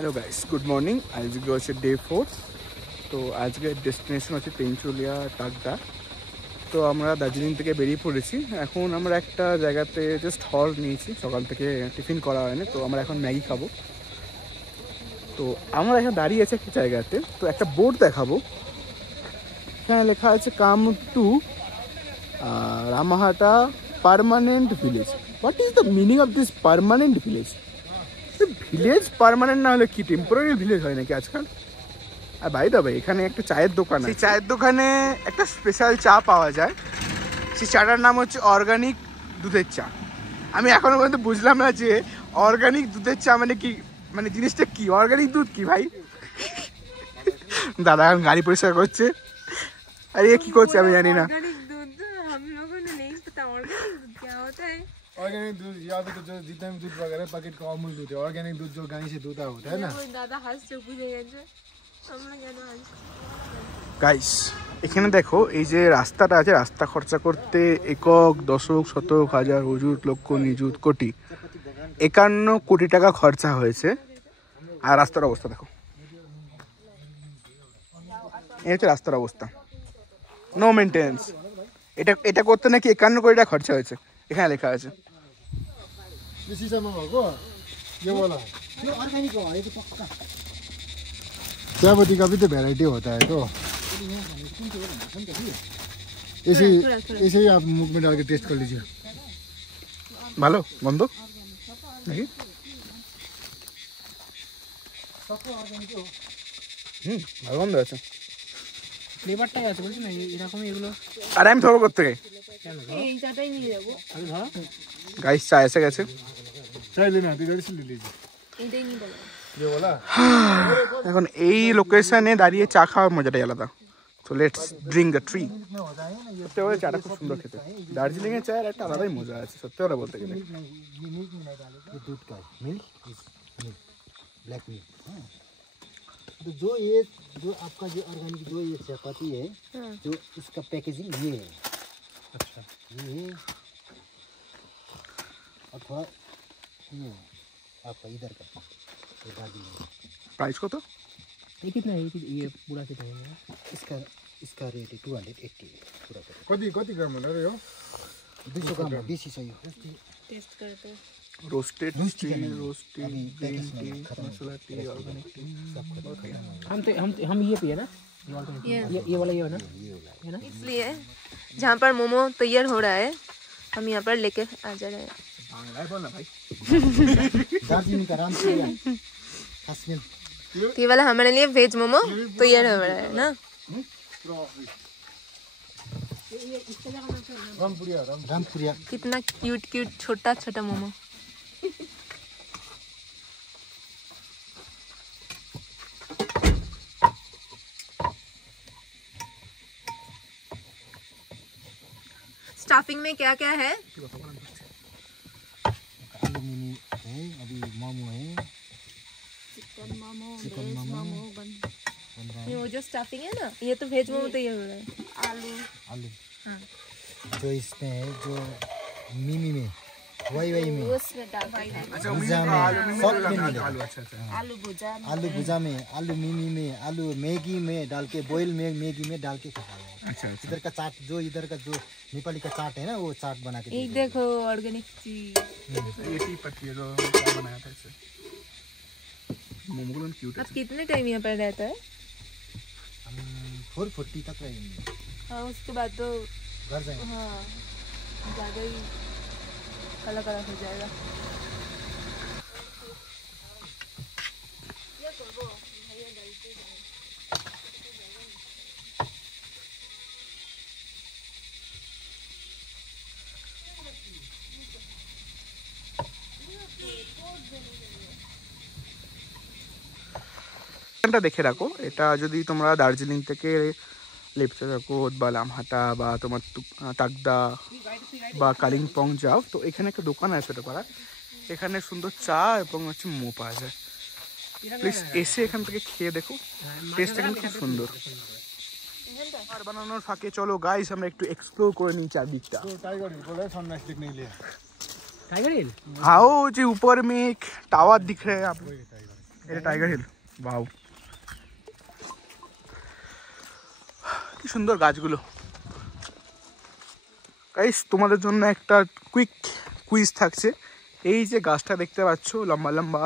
Hello guys, good morning. আজকে হচ্ছে day 4। তো আজকের ডেস্টিনেশন হচ্ছে তেঁতুলিয়া টাকদা। তো আমরা দার্জিলিং থেকে বেরিয়ে পড়েছি। এখন আমরা একটা জায়গাতে জাস্ট হল্ট নিয়েছি, সকাল থেকে টিফিন করা হয়নি, তো আমরা এখন ম্যাগি খাবো। তো আমরা এখানে দাঁড়িয়ে আছি একটা জায়গাতে, তো একটা বোর্ড দেখাবো। এখানে লেখা আছে come to Ramahata permanent village. What is the meaning of this permanent village? Village permanent না হলে কি টেম্পোরারি ভিলেজ হয় নাকি আজকাল? আর ভাই দাদা, এখানে একটা চায়ের দোকান, সেই চায়ের দোকানে একটা স্পেশাল চা পাওয়া যায়। সেই চাটার নাম হচ্ছে অর্গানিক দুধের চা। আমি এখনো পর্যন্ত বুঝলাম না যে অর্গানিক দুধের চা মানে কি, মানে জিনিসটা কি, অর্গানিক দুধ কি ভাই? দাদা এখন গাড়ি পরিষ্কার করছে। আরে কি করছে আমি জানি না। ऑर्गेनिक दूध या तो जो जितना भी दूध वगैरह पैकेट का अमूल दूध है। ऑर्गेनिक दूध जो गाय से दूध होता है ना। दादा हंस चुकी है যে আমরা কেন হंस গাইস, এখানে দেখো এই যে রাস্তাটা আছে, রাস্তা খরচা করতে একক, দশক, শতক, হাজার, অযুত, লক্ষ, নিযুত, কোটি, 51 কোটি টাকা খরচা হয়েছে। আর রাস্তার অবস্থা দেখো, এই হচ্ছে রাস্তার অবস্থা। No maintenance. এটা করতে নাকি 51 কোটি টাকা খরচা হয়েছে, এখানে লেখা আছে। ये वाला चाय पत्ती का भी तो वैरायटी होता है, तो ऐसे ही आप मुख में डाल के टेस्ट कर लीजिए। ভালো গন্ধ নাকি? ভালো গন্ধ আছে, ফ্লেভারটাই আছে বলছি না এরকমই এগুলো। আর আমি ধরবো কোথেকে? এই চাটাই নিয়ে যাবো। আমি ধরো গাইস, চা এসে গেছে। चाय लेना तो इधर से ले लीजिए। এটাই নিয়ে বলো। ये वाला এখন এই লোকেশনে দাঁড়িয়ে চা খাওয়ার মজাটাই আলাদা। তো লেটস ড্রিঙ্ক দ্য ট্রি। সত্যি বলে চাটা খুব সুন্দর খেতে। দার্জিলিং এর চায়ের একটা আলাদাই মজা আছে সত্যি কথা বলতে গেলে। ये दूध का मिल्क ब्लैक मिल्क। तो जो आपका जो ऑर्गेनिक जो ये चायपत्ती है, जो इसका पैकेजिंग ये है। अच्छा, ये और थोड़ा ये आपका इधर का ये दार्जिलिंग। প্রাইস কত? ये कितना है? ये पूरा कितना है? इसका रेट है 280 पूरा का। कति ग्राम हो रहे हो? 200 ग्राम बेसी चाहिए। टेस्ट करते हैं। रोस्टेड रोस्टी टी, करना है। रोस्टी, अभी ग्रीन पैकेज टी, में खत्म मसाला टी, ऑर्गेनिक टी। हम ये पिए ना, ये वाला ये है ना, है ना? इसलिए जहाँ पर मोमो तैयार हो रहा है हम यहाँ पर लेके आ जा रहे हैं। বাংলায় বল না ভাই। दार्जिलिंग का रामपुरिया खास मिल। तो ये वाला हमारे लिए वेज मोमो तैयार हो रहा है ना। रामपुरिया कितना क्यूट क्यूट छोटा छोटा मोमो। स्टफिंग में क्या क्या है? आलू मिनी है, अभी मोमो है, चिकन मोमो बन रहा ये है। वो जो स्टफिंग है ना, ये तो वेज मोमो तैयार हो रहा है। आलू आलू हाँ, जो इसमें है, जो मिमी में वही में उसमें डाल আচ্ছা, भुजा में सब में मिलेगा। আলু, আচ্ছা আচ্ছা। आलू भुजा आलू भुजा में, आलू मिमी में, आलू मैगी में डाल के, बॉयल में मैगी में डाल के खाया है। আচ্ছা আচ্ছা। इधर का चाट, जो इधर का जो नेपाली का चाट है ना, वो चाट बना के एक देखो ऑर्गेनिक चीज। ये टी पत्ती है जो क्या बनाया था इससे। मोमो क्यूट है। आप कितने टाइम यहाँ पर रहता है? हम 440 तक रहेंगे, हाँ, उसके बाद तो घर जाएंगे। हाँ ज़्यादा ही काला काला हो जाएगा। এটা দেখে রাখো, এটা যদি তোমরা দার্জিলিং থেকে লেপচারাকোট বা লামহাটা বা তোমার টাকদা বা কালিম্পং যাও, তো এখানে একটা দোকান আছে ছোটো পাড়া, এখানে সুন্দর চা এবং হচ্ছে মোমো পাওয়া যায়। প্লিজ এসে এখান থেকে খেয়ে দেখো, টেস্ট এখানে খুব সুন্দর। আর বানানোর ফাঁকে চলো গাইস আমরা একটু এক্সপ্লোর করে নিই চারদিকটা। तो टाइगर हिल बोला सनराइज देखने के लिए। टाइगर हिल? हाँ, वो जो ऊपर में एक टावर दिख रहा है आपको, এটা টাইগার হিল। বাউ, কি সুন্দর গাছগুলো। গাইস তোমাদের জন্য একটা কুইক কুইজ থাকছে। এই যে গাছটা দেখতে পাচ্ছ লম্বা লম্বা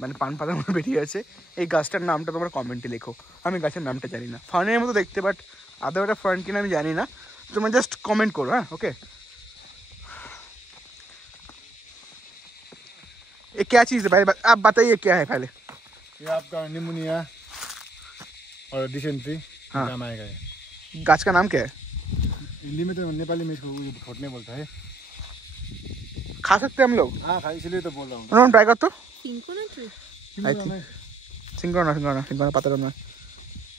মানে পান পাতার মতো বেরিয়ে আছে, এই গাছটার নামটা তোমরা কমেন্টে লেখো। আমি গাছের নামটা জানি না, ফানের মতো দেখতে, বাট আদৌ একটা ফান কিনা আমি জানি না, তোমরা জাস্ট কমেন্ট করো। হ্যাঁ ओके। ये क्या चीज़ है भाई, आप बताइए क्या है पहले। ये आपका निमोनिया और डिसेंट्री हाँ। काम आएगा ये। गाछ का नाम क्या है? हिंदी में तो नेपाली में इसको खोटने बोलता है। खा सकते हैं हम लोग? हाँ खाई, इसलिए तो बोल रहा हूँ। उन्होंने ट्राई कर तो সিঙ্কোনা ট্রি। I think सिंगोना सिंगोना सिंगोना पता करना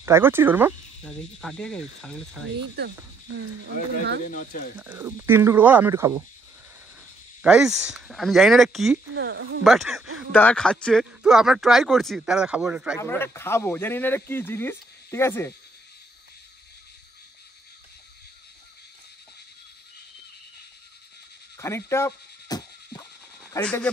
ट्राई कर चीज़ और मैम না দেখি কাটিয়ে গেছে ছাগলে ছাড়াই এই তো ट्राई करिए ना, अच्छा है। 3 টুকরো কর, আমি একটু খাবো। গাইস আমি জানি না এটা কি, বাট দাদা খাচ্ছে তো আমরা ট্রাই করছি, দাদা খাবো, এটা ট্রাই করবো, আমরা এটা খাবো, জানি না এটা কি জিনিস, ঠিক আছে। খানিকটা খানিকটা যে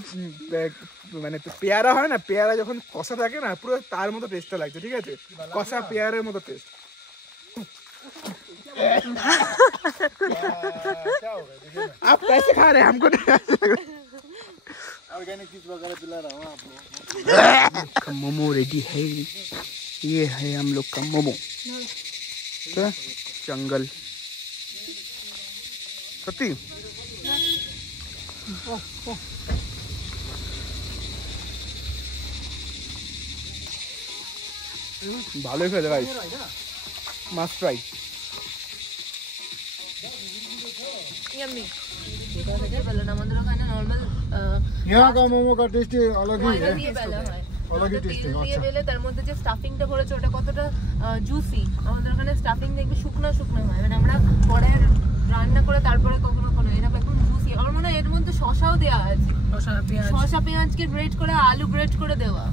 মানে পেয়ারা হয় না, পেয়ারা যখন কষা থাকে না পুরো তার মতো টেস্টটা লাগছে, ঠিক আছে, কষা পেয়ারের মতো টেস্ট। आप कैसे खा रहे हैं, हमको नहीं ऑर्गेनिक चीज वगैरह पिला रहा हूँ आपको। मोमो रेडी है, ये है हम लोग का मोमो। तो जंगल सती ভালোই খেতে ভাই, মাস্ট ট্রাই। ইয়াম্মি। এটা থেকে ভালো না, আমাদের ওখানে নরমাল यहाँ का मोमो का टेस्ट अलग ही ময়দা है। দিয়ে বেলা হয়। अलग ही তেল टेस्ट है। দিয়ে अच्छा বেলে তার মধ্যে যে স্টাফিংটা করেছে ওটা কতটা জুসি। আমাদের ওখানে স্টাফিং দেখবে শুকনো শুকনো হয়, মানে আমরা পরে রান্না করে তারপরে কখনো কোনো এটা একদম জুসি। আমার মনে হয় এর মধ্যে শসাও দেওয়া আছে, শসা পেঁয়াজকে গ্রেট করে আলু গ্রেট করে দেওয়া,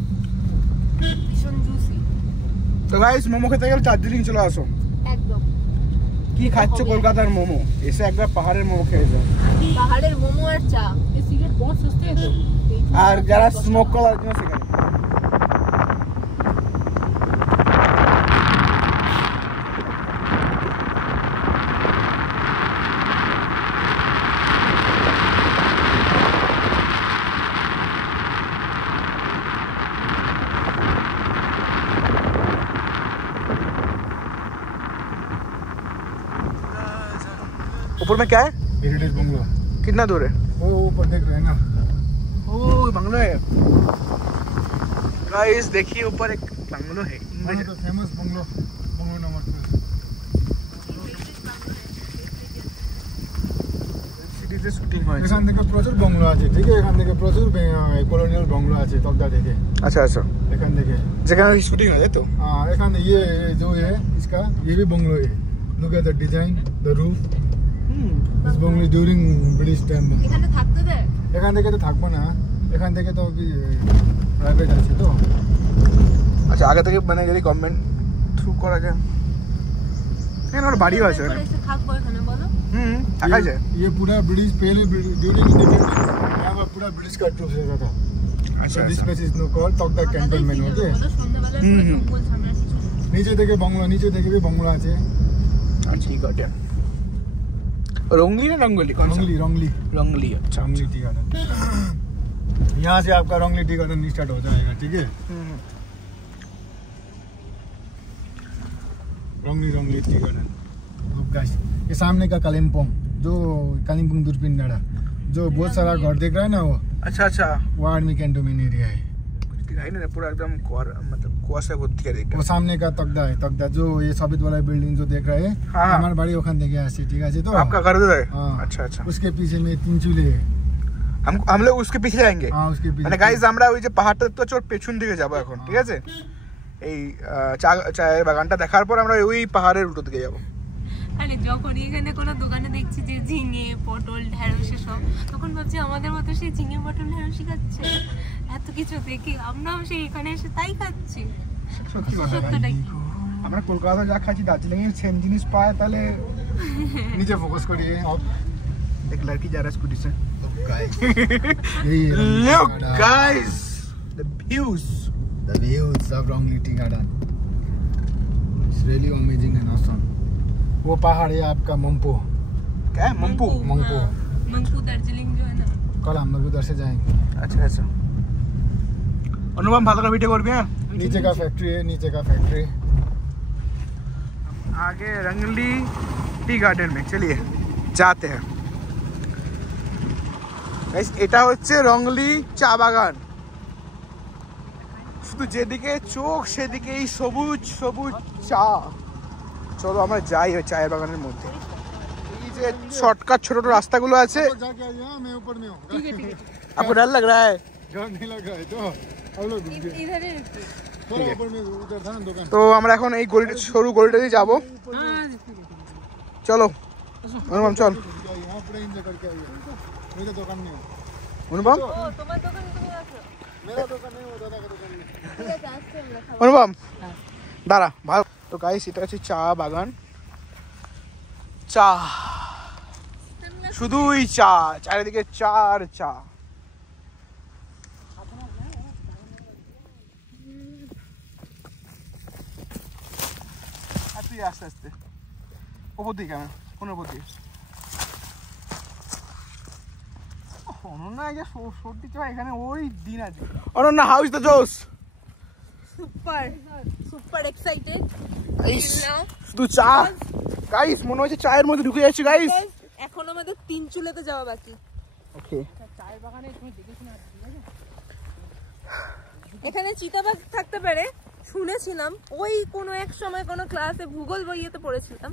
ভীষণ জুসি তো গাইস মোমো খেতে গেলে দার্জিলিং চলে আসো। একদম। কি খাচ্ছ কলকাতার মোমো, এসে একবার পাহাড়ের মোমো খেয়ে যাও। পাহাড়ের মোমো আর চা। ये सिगरेट बहुत सस्ते हैं तो আর যারা স্মোক করার জন্য সেখানে ऊपर में क्या है, हेरिटेज बंगलो कितना दूर है? वो ऊपर देख रहे हैं ना। ओ बंगलो है गाइस, देखिए ऊपर एक बंगलो है। हाँ, तो फेमस बंगलो, बंगलो नंबर 2 সিটিতে শুটিং হয়েছে। এখান থেকে প্রচুর बंगलो আছে, ঠিক আছে, এখান থেকে প্রচুর কলোনিয়াল बंगलो আছে তকদা থেকে। আচ্ছা আচ্ছা, এখান থেকে যেখানে শুটিং হয় তাই তো। हाँ, एखान ये जो है इसका ये भी बंगलो है। Look at the design, the roof. This bungalow during British time. এখানে থাকতে দেয়? এখান থেকে তো থাকবো না, এখান থেকে তো প্রাইভেট আছে তো। আচ্ছা আগে থেকে মানে যদি গভর্নমেন্ট থ্রু করা যায়, এখানে একটা বাড়িও আছে এখানে এসে থাকবো এখানে, বলো। থাকা যায়। ये पूरा ब्रिटिश पहले ड्यूरिंग इंडिपेंडेंस यहाँ पर पूरा ब्रिटिश का ट्रूप रहता था। আচ্ছা this place is now called Takdah cantonment. Okay, বলো সন্ধ্যাবেলা করে জঙ্গল সামনে আছে। नीचे থেকে बंगलो, नीचे থেকে भी बंगलो আছে। ठीक है। रोंगली ना रंगोली, कौन सा? रोंगली, रोंगली, रंगली। अच्छा रोंगली टी गार्डन। यहाँ से आपका रोंगली टी गार्डन स्टार्ट हो जाएगा, ठीक है। Rongali Rongali tea garden. Guys, ये सामने का कालिम्पोंग, जो कालिम्पोंग दूरबीन डाँडा, जो बहुत सारा घर देख रहा है ना, वो अच्छा अच्छा, आर्मी कैंटोनमेंट एरिया है। दिखाई नहीं पूरा एकदम मतलब कुआशा भर्ती कर वो सामने का तकदा है, तकदा जो ये सफेद वाला बिल्डिंग जो देख रहा है, हाँ। हमारा बाड़ी ओखान देखे ऐसे, ठीक है तो आपका घर उधर है? हाँ। अच्छा अच्छा, उसके पीछे में 3 चूल्हे है। हम लोग उसके पीछे जाएंगे। हाँ, उसके মানে पीछे গাইস আমরা ওই যে পাহাড়টা তো চোর পেছন দিকে যাব এখন, ঠিক আছে। এই চায়ের বাগানটা দেখার পর আমরা ওই পাহাড়ের উল্টো দিকে যাব। আরে যখন এখানে কোনো দোকানে দেখছি যে ঝিঙে পটল ঢেঁড়স সব, তখন ভাবছি আমাদের মতো সেই ঝিঙে পটল ঢেঁড়সই খাচ্ছে। এত কিছু দেখি আমরাও সেই এখানে এসে তাই খাচ্ছি। সত্যটা কি? আমরা কলকাতা যা খাচ্ছি দার্জিলিং এর সেম জিনিস পায়, তাহলে नीचे फोकस करिए आप। एक लड़की जा रहा है स्कूटी से। यही है Look guys, the views The views of Rongli Tea Garden. It's really amazing and awesome. वो पहाड़ है आपका मंपो. क्या है मंपू? मंपो. मंपू दार्जिलिंग जो है ना. कल हम लोग उधर से जाएंगे. अच्छा अच्छा. अनुपम भालो का वीडियो कर भी हैं. नीचे का फैक्ट्री है, नीचे का फैक्ट्री. आगे रंगली टी गार्डन में चलिए जाते हैं. गाइस এটা হচ্ছে রংলি চা বাগান. শুধু যেদিকে চোখ সেদিকেই সবুজ সবুজ চা. চলো আমরা যাই ওই চায়ের বাগানের মধ্যে. এই যে শর্টকাট ছোট ছোট রাস্তাগুলো আছে. जाके आइए. हां मैं ऊपर में हूं. ठीक है. आपको डर लग रहा है? डर नहीं लग रहा है तो हम लोग इधर ही रुकिए. थोड़ा ऊपर में उधर था ना दुकान. তো আমরা এখন এই গলিটা সরু গলিটা দিয়ে যাবো. চলো অনুপম চল. यहाँ पर एंजॉय करके आइए. मेरा दुकान नहीं है. অনুপম ও তোমার দোকানে তুমি আছো. मेरा दुकान नहीं है, वो दादा का दुकान है. ঠিক আছে আসছে আমরা খাবো. অনুপম দাঁড়া ভালো. তো গাইস এটা হচ্ছে চা বাগান. চা শুধুই চা, চারিদিকে চা আর চা. আর তুই আস্তে আস্তে ওপর দিকে ক্যামেরা কোন ওপর দিকে. অনন্যা আগে সর্দি চা এখানে ওই দিন আছে. অনন্যা হাউ ইজ দ্য জোস? Super super excited. শুধু চা গাইস, মনে হচ্ছে চায়ের মধ্যে ঢুকে যাচ্ছি গাইস. এখন আমাদের 3 চুলেতে যাওয়া বাকি. ওকে. এখানে চিতাবাঘ থাকতে পারে শুনেছিলাম, ওই কোনো এক সময় কোনো ক্লাসে ভূগোল বইয়েতে পড়েছিলাম,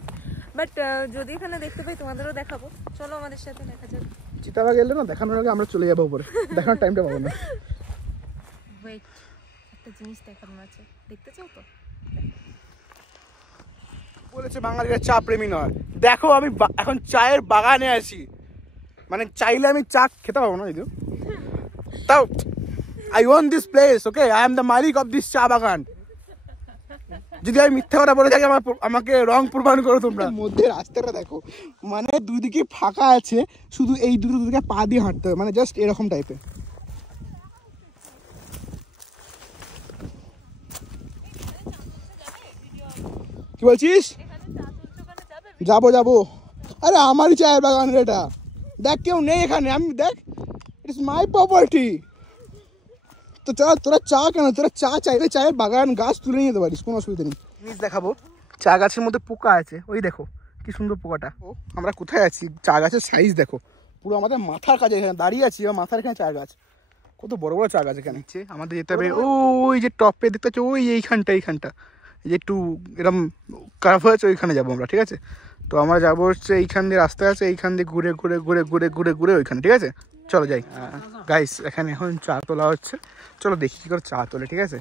বাট যদি এখানে দেখতে পাই তোমাদেরও দেখাবো. চলো আমাদের সাথে দেখা যাক. চিতাবাঘ এলে না দেখানোর আগে আমরা চলে যাবো উপরে. দেখানোর টাইমটা পাবো না. ওয়েট, একটা জিনিস দেখানোর আছে, দেখতে চাও তো? বলেছে বাঙালিরা চা প্রেমী নয়. দেখো আমি এখন চায়ের বাগানে আছি, মানে চাইলে আমি চা খেতে পাবো না যদিও. তাও I on this place. Okay, I am the Malik of this চা বাগান. যদি আমি মিথ্যা কথা বলে থাকি আমাকে রং প্রমাণ করো তোমরা. মধ্যে রাস্তাটা দেখো, মানে দুই দিকে ফাঁকা আছে, শুধু এই দুটো দিকে পা দিয়ে হাঁটতে হবে, মানে জাস্ট এরকম টাইপের. কি বলছিস? যাবো যাবো. আরে আমারই চায়ের বাগান এটা. দেখ কেউ নেই এখানে, আমি দেখ ইটস মাই প্রপার্টি. তো তোরা চা কেন? তোরা চা চাইলে চায়ের বাগান গাছ তুলে নিয়ে যেতে পারিস, কোনো অসুবিধা নেই. জিনিস দেখাবো, চা গাছের মধ্যে পোকা আছে, ওই দেখো কি সুন্দর পোকাটা. আমরা কোথায় আছি? চা গাছের সাইজ দেখো, পুরো আমাদের মাথার কাছে. এখানে দাঁড়িয়ে আছি, মাথার এখানে চা গাছ, কত বড় বড় চা গাছ এখানে. আমাদের যেতে হবে ওই যে টপে দেখতে পাচ্ছ, ওই এইখানটা যে একটু এরকম কার্ভ হয়েছে, ওইখানে যাবো আমরা. ঠিক আছে, তো আমরা যাবো হচ্ছে এইখান দিয়ে রাস্তা আছে, এইখান দিয়ে ঘুরে ঘুরে ঘুরে ঘুরে ঘুরে ঘুরে ওইখানে. ঠিক আছে, চলো যাই. গাইস এখানে এখন চা তোলা হচ্ছে, চলো দেখি কি করে চা তোলে. ঠিক আছে,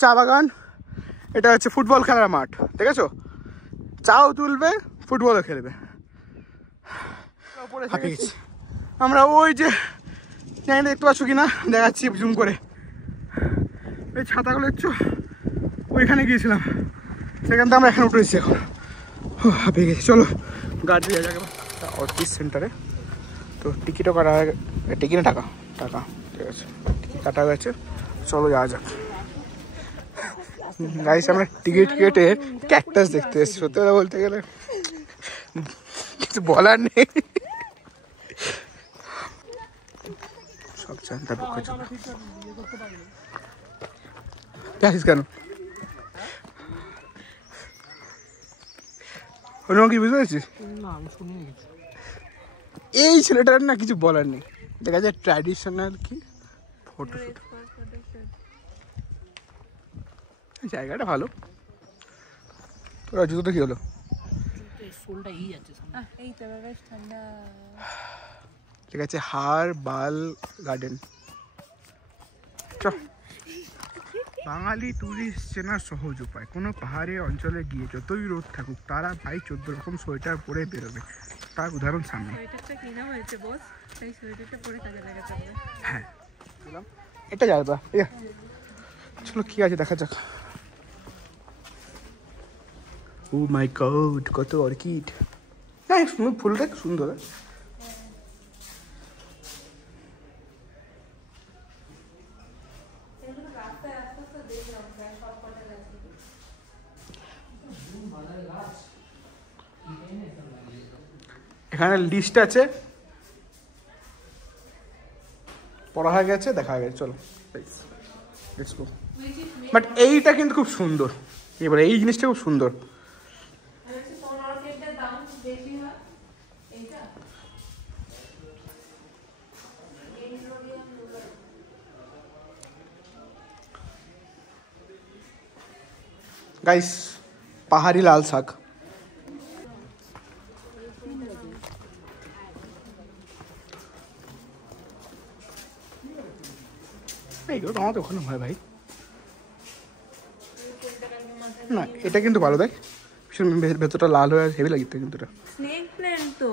চা বাগান. এটা হচ্ছে ফুটবল খেলার মাঠ, দেখেছো? চাও তুলবে, ফুটবলও খেলবে. আমরা ওই যে দেখতে পাচ্ছ কিনা দেখাচ্ছি জুম করে, ওই ছাতাগুলো একটু ওইখানে গিয়েছিলাম, সেখান থেকে আমরা এখানে উঠে এসেছি. এখন হাঁপিয়ে গেছি. চলো গাড়ি দিয়ে যাবে অর্কিড সেন্টারে. তো টিকিটও কাটা, টিকিটে টাকা ঠিক আছে, টিকিট কাটা গেছে. চলো যাওয়া যাক. গাইস আমরা টিকিট কেটে ক্যাকটাস দেখতে এসেছি. সত্যি কথা বলতে গেলে কিছু বলার নেই, সব জানতে দুঃখ. কেন কি বুঝতে পারছিস? এই ছেলেটার না কিছু বলার নেই. দেখা যায় ট্র্যাডিশনাল কি ফটোশুট. জায়গাটা ভালো. তোরা জুতোটা কি হলো? ঠিক আছে, হার বাল গার্ডেন. বাঙালি টুরিস্ট চেনার সহজ উপায়, কোনো পাহাড়ি অঞ্চলে গিয়ে যতই রোদ থাকুক তারা ভাই 14 রকম সোয়েটার পরে বেরোবে. তার উদাহরণ সামনে. হ্যাঁ এটা যাবে. চলো কি আছে দেখা যাক. ও মাই গড, কত অর্কিড. হ্যাঁ সুন্দর ফুলটা, সুন্দর. এখানে লিস্ট আছে, পড়া হয়ে গেছে, দেখা হয়ে গেছে, চলো লেটস গো। বাট এইটা কিন্তু খুব সুন্দর, এবারে এই জিনিসটা খুব সুন্দর। গাইস, পাহাড়ি লাল শাক। এইগুলো তো আমাদের ওখানে হয় ভাই। না এটা কিন্তু ভালো, দেখ ভেতরটা লাল হয়ে হেভি লাগিতে কিন্তু এটা স্নেক প্ল্যান্ট তো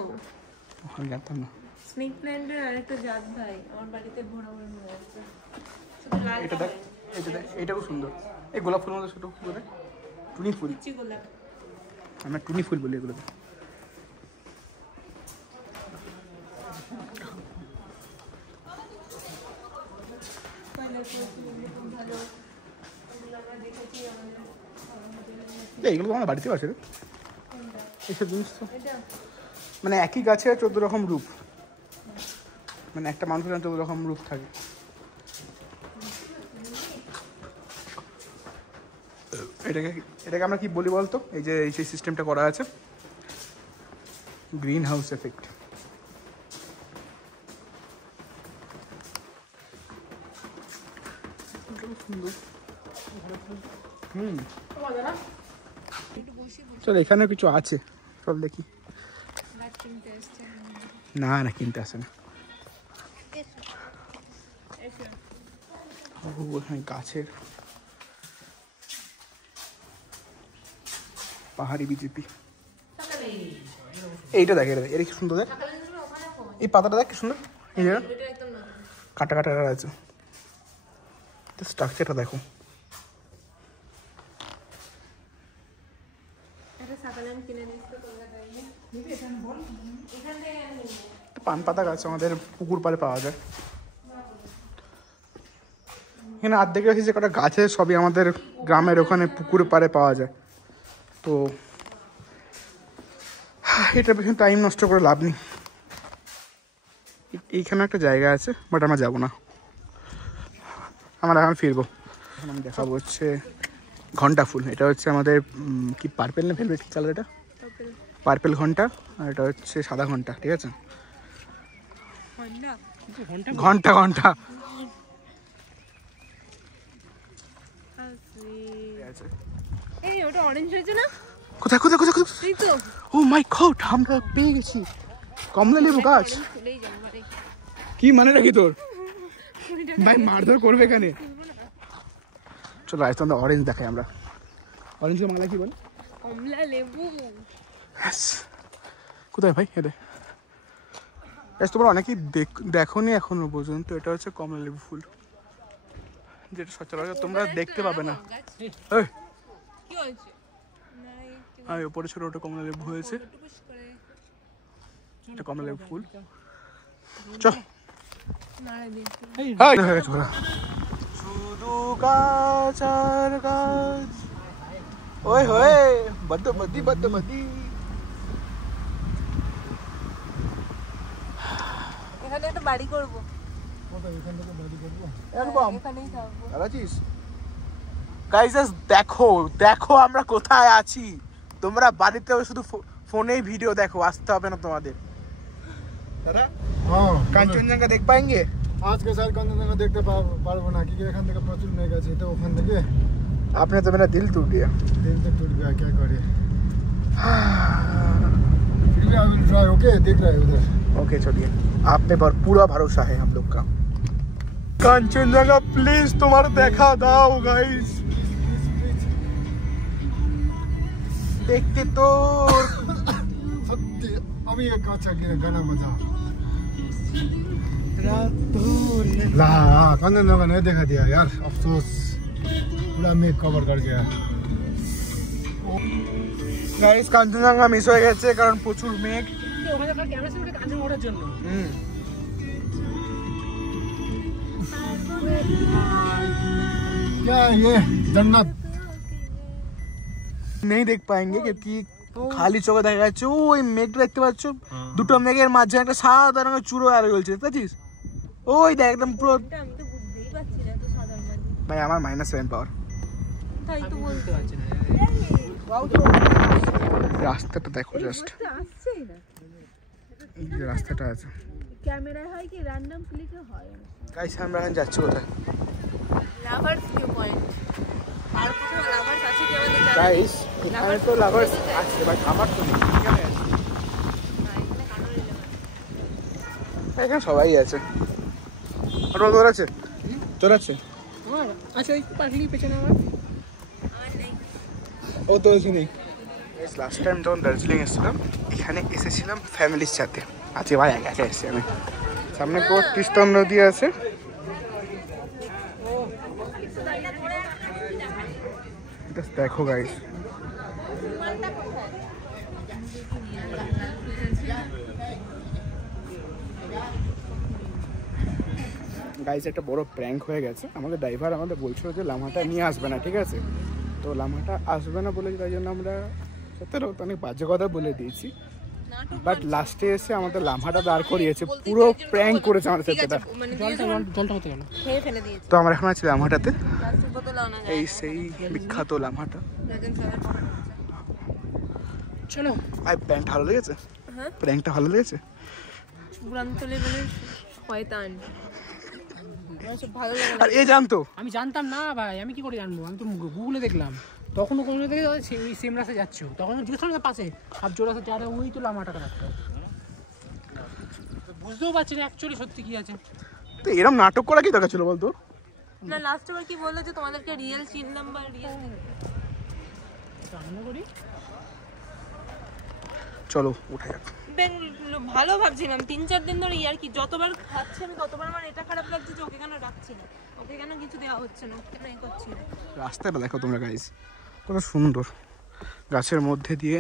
আমি জানতাম না। স্নেক প্ল্যান্টের আরেকটা জাত ভাই আমার বাড়িতে ভরা ভরা হয়ে আছে। এটা দেখ, এটা দেখ, এটা খুব সুন্দর। এই গোলাপ ফুল মধ্যে ছোট কি বলে, টুনি ফুল, পিচি গোলাপ। আমরা টুনি ফুল বলি এগুলোকে। এইগুলো তো আমার বাড়িতেও আছে রে, এইসব জিনিস তো মানে একই গাছে 14 রকম রূপ, মানে একটা মানুষের 14 রকম রূপ থাকে। এটাকে আমরা কি বলি বলতো, এই যে এই সিস্টেমটা করা আছে, গ্রিন হাউস এফেক্ট। চল এখানে কিছু আছে, চল দেখি। না না কিনতে আসে না, গাছের পাহাড়ি বিজেপি। এইটা দেখ, এটা দেখ, এটা কি সুন্দর দেখ, এই পাতাটা দেখ কি সুন্দর, এই জায়গা কাটা কাটা আছে, স্ট্রাকচারটা দেখো। পান পাতা গাছ আমাদের পুকুর পাড়ে পাওয়া যায়। এখানে অর্ধেক রাখি যে কটা গাছে সবই আমাদের গ্রামের ওখানে পুকুর পাড়ে পাওয়া যায়। তো এটা বেশি টাইম নষ্ট করে লাভ নেই। এইখানে একটা জায়গা আছে, বাট আমরা যাবো না, আমরা এখন ফিরবো। এখন আমি দেখাবো হচ্ছে ঘন্টা ফুল। এটা হচ্ছে আমাদের কি পার্পেল না ভেলভেট কালার, এটা পার্পেল ঘন্টা, আর এটা হচ্ছে সাদা ঘন্টা, ঠিক আছে? ঘন্টা ঘন্টা কোথায় কোথায় কোথায় কোথায়? ও মাই গড, আমরা পেয়ে গেছি কমলা লেবু গাছ। কি মানে রাখি তোর ভাই, মারধর করবে এখানে। চলো রাজস্থান অরেঞ্জ দেখাই আমরা। অরেঞ্জকে বাংলা কি বলে? কমলা লেবু। কোথায় ভাই? এদের তোমরা অনেকেই দেখোনি এখনো পর্যন্ত। এটা হচ্ছে কমলা লেবু ফুল, যেটা সচরাচর তোমরা দেখতে পাবে না। আর ওপরে ছোট ওটা কমলা লেবু হয়েছে, এটা কমলা লেবু ফুল। চল শুধু গাছ আর গাছ, ওই হয়ে বদ্ধমতি বদ্ধমতি। এখানে একটা বাড়ি করব। গাইস দেখো দেখো আমরা কোথায় আছি। তোমরা বাড়িতে শুধু ফোনেই ভিডিও দেখো, আসতে হবে না তোমাদের। দাদা কাঞ্চনজঙ্ঘা দেখ পাएंगे? আজকে স্যার কাঞ্চনজঙ্ঘা দেখতে পারবো না, কি এখান থেকে প্রচুর মেঘ আছে, তো ওখান থেকে आपने तो मेरा दिल टूट दिया। दिल तो टूट गया, क्या करे। फिर भी आई विल ट्राई, ओके? देख रहा है उधर। ओके चलिए, आप पे पूरा भरोसा है हम लोग का। कांचनजंगा प्लीज तुम्हारा देखा दाओ गाइस, देखते तो सत्य अभी एक अच्छा गाना बजा ला। कांचनजंगा नहीं देखा दिया यार, अफसोस, पूरा मेघ कवर कर गया। গাইস কাঞ্চনজঙ্ঘা মিস হয়ে গেছে কারণ প্রচুর মেঘ। क्या ये जन्नत नहीं देख पाएंगे क्योंकि খালি চোখে দেখা যাচ্ছে ওই মেঘটা দেখতে পাচ্ছ, দুটো মেঘের মাঝখানে একটা সাদা রঙের চূড়ো আর জ্বলছে, দেখছিস? ওই দেখ একদম পুরো। আমি তো বুঝতেই পারছি না এত সাধারণ মানুষ। ভাই আমার -7 পাওয়ার। তাই তো বলতে পারছি না। রাস্তাটা দেখো জাস্ট, আসছেই না। এই যে রাস্তাটা আছে। ক্যামেরায় হয় কি র্যান্ডম ক্লিকে হয়। গাইস আমরা এখন যাচ্ছি কোথায়? Lovers view point. আর কোথাও লাভার্স আছে কি আমাদের জানা নেই। গাইস এখানে তো লাভার্স আছে, বাট আমার তো নেই। এখানে আছে, না, এখানে কারোর এলাকা। এখানে সবাই আছে। আর তোর আছে? তোর আছে? আমার আচ্ছা ওই পাগলি পেছনে আমার আমার নেই। ও তো নেই। লাস্ট টাইম যখন দার্জিলিং এসেছিলাম এখানে এসেছিলাম ফ্যামিলির সাথে, আজকে ভাই একা একা এসেছি আমি। সামনে তিস্তা নদী আছে, দেখো গাইস। গাইস একটা বড় প্র্যাঙ্ক হয়ে গেছে। আমাদের ড্রাইভার আমাদের বলছিল যে লামাটা নিয়ে আসবে না, ঠিক আছে? তো লামাটা আসবে না বলে তাই জন্য আমরা সত্যি অনেক বাজে কথা বলে দিয়েছি, বাট লাস্টে এসে আমাদের লামাটা দাঁড় করিয়েছে, পুরো প্র্যাঙ্ক করেছে আমাদের সাথে। জলটা হতে গেল খেয়ে ফেলে দিয়েছে। তো আমরা এখন আছি লামাটাতে, প্লাস্টিক বোতল আনা যায়। এই সেই বিখ্যাত লামাটা। রাজন স্যারের পকেটে আছে। চলো। ভাই প্র্যাঙ্কটা ভালো লেগেছে? হ্যাঁ, প্র্যাঙ্কটা ভালো লেগেছে? চূড়ান্ত লেভেলের শয়তান। আমার সব ভালো লাগে না। আর এ জানতো? আমি জানতাম না ভাই, আমি কি করে জানবো? আমি তো গুগলে দেখলাম, তখনও কোনো দেখে ওই সেম রাস্তায় যাচ্ছ, তখন জিজ্ঞেস করলাম পাশে আর জোর রাস্তা যারা ওই তো লামাটা রাস্তা, বুঝতেও পারছি না অ্যাকচুয়ালি সত্যি কি আছে। তো এরকম নাটক করা কি দরকার ছিল বলতো? না, লাস্ট বার কি বললো যে তোমাদেরকে রিয়েল চিনলাম বা রিয়েল। রান্না করি চলো উঠে যাক। ভালো ভাবছিলাম 3-4 দিন ধরে, আর কি যতবার খাচ্ছি আমি ততবার আমার এটা খারাপ লাগছে যে ওকে কেন রাখছি না, ওকে কেন কিছু দেওয়া হচ্ছে না, ওকে কেন এই করছি না। রাস্তাটা দেখো তোমরা গাইস, কত সুন্দর। গাছের মধ্যে দিয়ে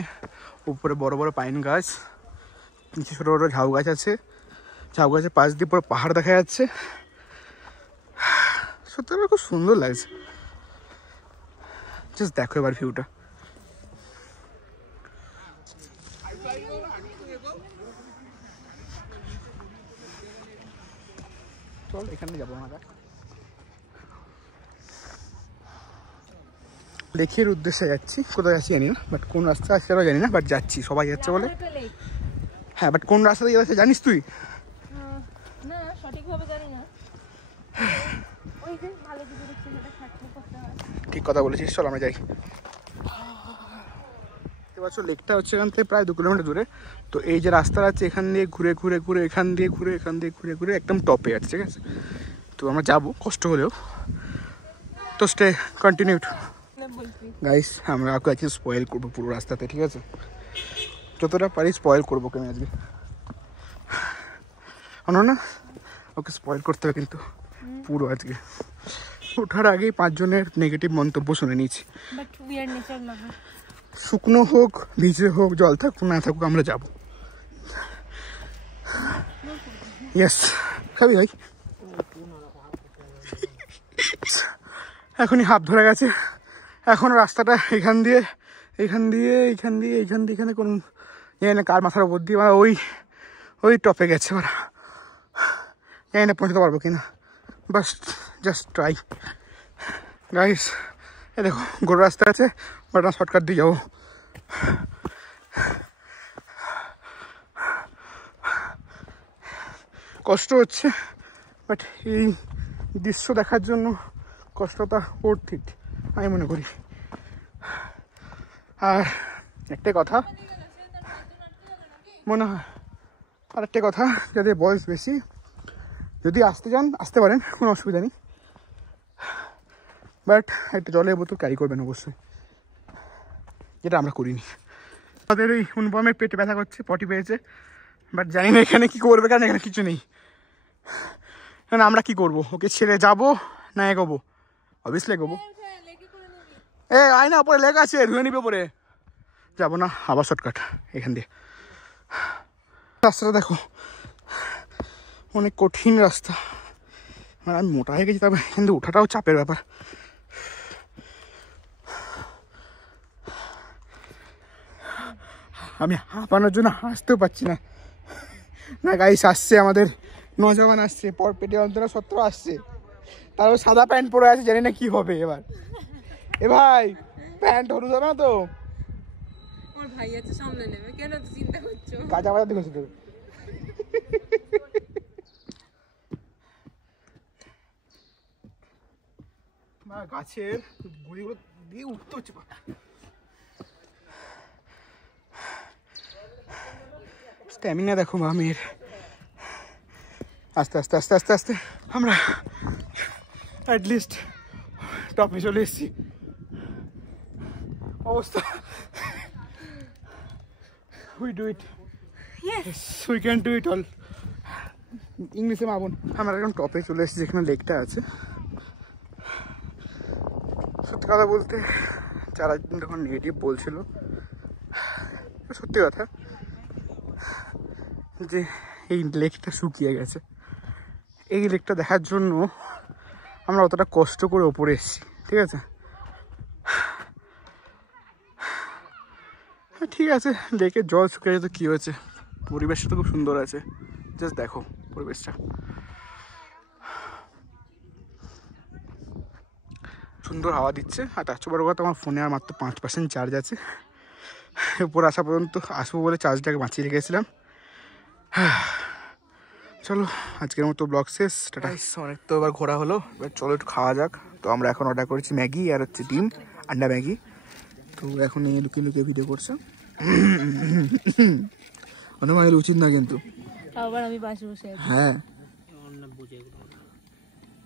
উপরে বড় বড় পাইন গাছ, নিচে ছোটো ছোটো ঝাউ গাছ আছে, ঝাউ গাছের পাশ দিয়ে পুরো পাহাড় দেখা যাচ্ছে। সত্যি আমার খুব সুন্দর লাগছে। জাস্ট দেখো এবার ভিউটা। চল এখানে যাবো আমরা। লেকের উদ্দেশ্যে যাচ্ছি, কোথায় যাচ্ছি জানি না, বাট কোন রাস্তা আছে সেটাও জানি না, বাট যাচ্ছি, সবাই যাচ্ছে বলে। হ্যাঁ, বাট কোন রাস্তা দিয়ে যাচ্ছে জানিস তুই? না, সঠিকভাবে জানি না। ওই যে ভালো কিছু দেখছি যেটা খাটনি করতে হয়। ঠিক কথা বলেছিস, চল আমরা যাই। দেখতে পাচ্ছ লেকটা হচ্ছে এখান থেকে প্রায় 2 কিলোমিটার দূরে। তো এই যে রাস্তা আছে এখান দিয়ে ঘুরে ঘুরে ঘুরে এখান দিয়ে ঘুরে এখান দিয়ে ঘুরে ঘুরে একদম টপে আছে, ঠিক আছে? তো আমরা যাবো কষ্ট হলেও। তো স্টে কন্টিনিউড গাইস। আমরা ওকে আজকে স্পয়েল করবো পুরো রাস্তাতে, ঠিক আছে? যতটা পারি স্পয়েল করবো কেন আজকে, না ওকে স্পয়েল করতে হবে কিন্তু পুরো আজকে। ওঠার আগেই 5 জনের নেগেটিভ মন্তব্য শুনে নিয়েছি। বাট উইয়ার্ড নেচার না, শুকনো হোক ভিজে হোক জল থাকুক না থাকুক আমরা যাবো। ইয়েস, খাবি ভাই? এখনই হাফ ধরে গেছে। এখন রাস্তাটা এখানে কোন জানি না কার মাথার উপর দিয়ে মানে ওই টপে গেছে। ওরা জানি না পৌঁছতে পারবো কিনা, বাস জাস্ট ট্রাই গাইস। এ দেখো গোল রাস্তা আছে, বাট না শর্টকাট দিয়ে যাবো। কষ্ট হচ্ছে, বাট এই দৃশ্য দেখার জন্য কষ্টটা ওর্থ ইট আমি মনে করি। আর একটা কথা মনে হয়, আর একটা কথা, যাদের বয়স বেশি যদি আসতে চান আসতে পারেন, কোনো অসুবিধা নেই, বাট একটা জলের বোতল ক্যারি করবেন অবশ্যই, যেটা আমরা করিনি। আমাদের ওই অনুপমের পেটে ব্যথা করছে, পটি পেয়েছে, বাট জানি না এখানে কী করবে, কারণ এখানে কিছু নেই। কারণ আমরা কী করবো, ওকে ছেড়ে যাবো না এগোবো? অবভিয়াসলি এগোবো। আয় না, ওপরে লেগ আছে, ধুয়ে নিবে পরে। যাবো না, আবার শর্টকাট এখান দিয়ে। রাস্তাটা দেখো, অনেক কঠিন রাস্তা। আর আমি মোটা হয়ে গেছি, তবে কিন্তু ওঠাটাও চাপের ব্যাপার। আমি হাঁপানোর জন্য হাসতেও পারছি না। না গাইস আসছে আমাদের নজওয়ান আসছে, পর পেটে অন্তরা সত্য আসছে, তারপর সাদা প্যান্ট পরে আছে, জানি না কি হবে এবার। এ ভাই প্যান্ট হলুদ হবে না তো? আমার ভাই আছে সামনে নেবে, কেন তো চিন্তা করছো? কাঁচা বাজার দেখেছি তো। গাছের গুড়িগুলো দিয়ে উঠতে হচ্ছে। স্ট্যামিনা দেখো মামির। আস্তে আস্তে আস্তে আস্তে আস্তে আমরা অ্যাটলিস্ট টপে চলে এসেছি। অবস্থা we do it, yes we can do it all, ইংলিশে মাবুন। আমরা এখন টপে চলে এসেছি যেখানে লেকটা আছে। সত্যি কথা বলতে যারা যখন নেগেটিভ বলছিল, সত্যি কথা যে এই লেকটা শুকিয়ে গেছে। এই লেকটা দেখার জন্য আমরা অতটা কষ্ট করে ওপরে এসেছি, ঠিক আছে। ঠিক আছে, লেকের জল শুকিয়ে যেত কী হয়েছে, পরিবেশটা তো খুব সুন্দর আছে। জাস্ট দেখো পরিবেশটা, সুন্দর হাওয়া দিচ্ছে। আর তার চেয়ে বড় কথা, আমার ফোনে আর মাত্র 5% চার্জ আছে। উপর আসা পর্যন্ত আসবো বলে চার্জটাকে বাঁচিয়ে রেখেছিলাম। চলো আজকের মতো ব্লগ শেষ, টাটা। অনেক তো এবার ঘোরা হলো, এবার চলো একটু খাওয়া যাক। তো আমরা এখন অর্ডার করেছি ম্যাগি আর হচ্ছে ডিম, আন্ডা ম্যাগি। তো এখন এই লুকিয়ে লুকিয়ে ভিডিও করছে। অনেক মাইল উচিত না কিন্তু, আবার আমি পাশে বসে আছি। হ্যাঁ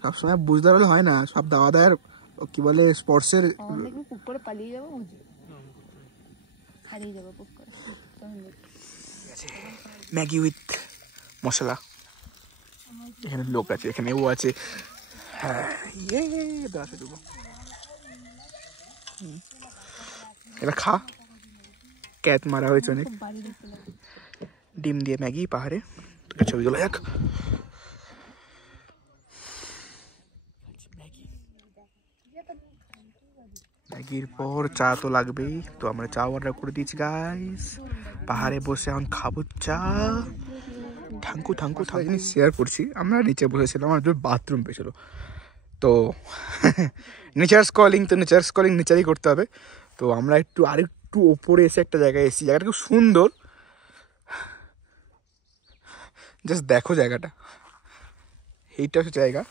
সবসময় বুঝতে পারলে হয় না, সব দাওয়া দায়ের কি বলে স্পোর্টসের। পুক করে পালিয়ে যাবো, হারিয়ে যাবো পুক করে। ম্যাগি উইথ মশলা, এখানে লোক আছে, এখানে ও আছে। হ্যাঁ এবার খা, ক্যাট মারা হয়েছে অনেক। ডিম দিয়ে ম্যাগি পাহাড়ে, তোকে ছবি তোলা যাক। ম্যাগির পর চা তো লাগবেই, তো আমরা চা অর্ডার করে দিয়েছি গাইস। পাহাড়ে বসে এখন খাবো চা। ঠাঙ্কু ঠাঙ্কু ঠাঙ্কু শেয়ার করছি। আমরা নিচে বসেছিলাম, আমার বাথরুম পেয়েছিল। তো নেচার স্কলিং, তো নেচার স্কলিং নেচারই করতে হবে। তো আমরা আরেকটু ওপরে এসে একটা জায়গায় এসেছি, জায়গাটা খুব সুন্দর। জাস্ট দেখো জায়গাটা, এইটা হচ্ছে জায়গা।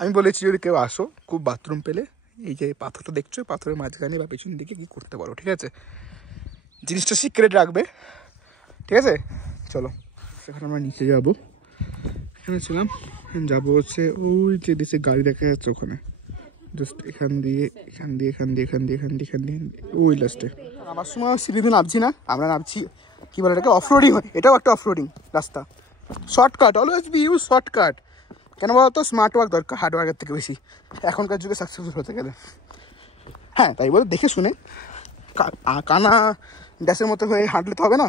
আমি বলেছি যদি কেউ আসো, খুব বাথরুম পেলে এই যে পাথরটা দেখছো, পাথরের মাঝখানে বা পেছন দিকে কি করতে পারো, ঠিক আছে। জিনিসটা সিক্রেট রাখবে, ঠিক আছে। চলো সেখানে আমরা নিচে যাবো। এখানে ছিলাম, যাবো হচ্ছে ওই যে দেশে গাড়ি দেখা যাচ্ছে ওখানে, জাস্ট এখান দিয়ে ওই লাস্টে। আমার সময় সিঁড়িতে নামছি না, আমরা নামছি কি বলে এটাকে, অফরোডিং হয়। এটাও একটা অফরোডিং রাস্তা, shortcut. Always be use shortcut. কেন বলতো, স্মার্ট ওয়ার্ক দরকার হার্ড ওয়ার্কের থেকে বেশি এখনকার যুগে সাকসেসফুল হতে গেলে। হ্যাঁ তাই বলে দেখে শুনে কানা ড্যাশের মতো হয়ে হাঁটলে তো হবে না।